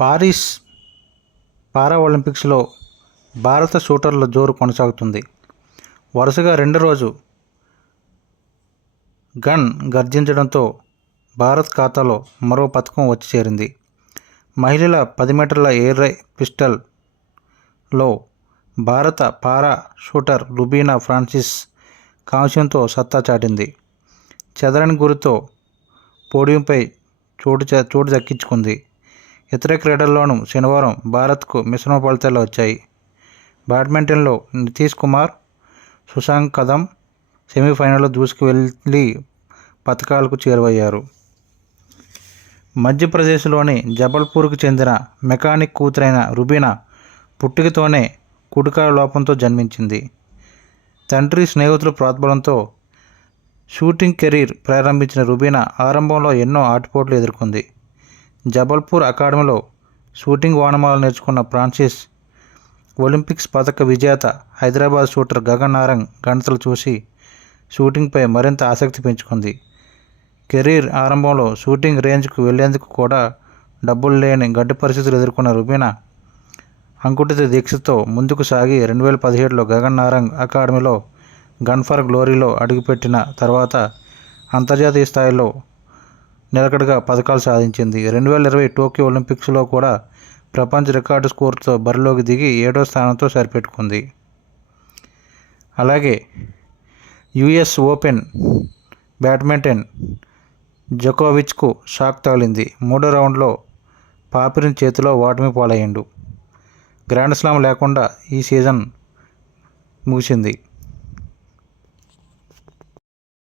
Paris పారా ఒలింపిక్స్లో భారత షూటర్ల జోరు కొనసాగుతుంది. వరుసగా రెండో రోజు గన్ గర్జించడంతో భారత్ ఖాతాలో మరో పతకం వచ్చి చేరింది. మహిళల 10 మీటర్ల ఎయిర్ పిస్టల్లో భారత పారా షూటర్ రుబీనా ఫ్రాన్సిస్ కాంస్యంతో సత్తా చాటింది. చెదరని గురితో పోడియంపై చోటు దక్కించుకుంది. ఇతర క్రీడల్లోనూ శనివారం భారత్కు మిశ్రమ ఫలితాలు వచ్చాయి. బ్యాడ్మింటన్లో నితీష్ కుమార్, సుశాంక్ కదం సెమీఫైనల్లో దూసుకు వెళ్లి పతకాలకు చేరువయ్యారు. మధ్యప్రదేశ్లోని జబల్పూర్కు చెందిన మెకానిక్ కూతురైన రుబీనా పుట్టుకతోనే కుడికాలు లోపంతో జన్మించింది. తండ్రి, స్నేహితుల ప్రోద్బలంతో షూటింగ్ కెరీర్ ప్రారంభించిన రుబీనా ఆరంభంలో ఎన్నో ఆటుపోట్లు ఎదుర్కొంది. జబల్పూర్ అకాడమీలో షూటింగ్ ఓనమాలు నేర్చుకున్న ఫ్రాన్సిస్ ఒలింపిక్స్ పతక విజేత హైదరాబాద్ షూటర్ గగన్ నారంగ్ గణతలు చూసి షూటింగ్పై మరింత ఆసక్తి పెంచుకుంది. కెరీర్ ఆరంభంలో షూటింగ్ రేంజ్కు వెళ్లేందుకు కూడా డబ్బులు లేని గడ్డు పరిస్థితులు ఎదుర్కొన్న రుబీనా అంకుఠిత దీక్షతో ముందుకు సాగి 2017లో గగన్ నారంగ్ అకాడమీలో గన్ ఫర్ గ్లోరీలో అడుగుపెట్టిన తర్వాత అంతర్జాతీయ స్థాయిలో నిలకడగా పతకాలు సాధించింది. 2020 టోక్యో ఒలింపిక్స్లో కూడా ప్రపంచ రికార్డు స్కోరుతో బరిలోకి దిగి 7వ స్థానంతో సరిపెట్టుకుంది. అలాగే యుఎస్ ఓపెన్ బ్యాడ్మింటన్ జోకోవిచ్కు షాక్ తగిలింది. 3వ రౌండ్లో పాపిరిన్ చేతిలో ఓటమి పాలయ్యాడు. గ్రాండ్ స్లామ్ లేకుండా ఈ సీజన్ ముగిసింది.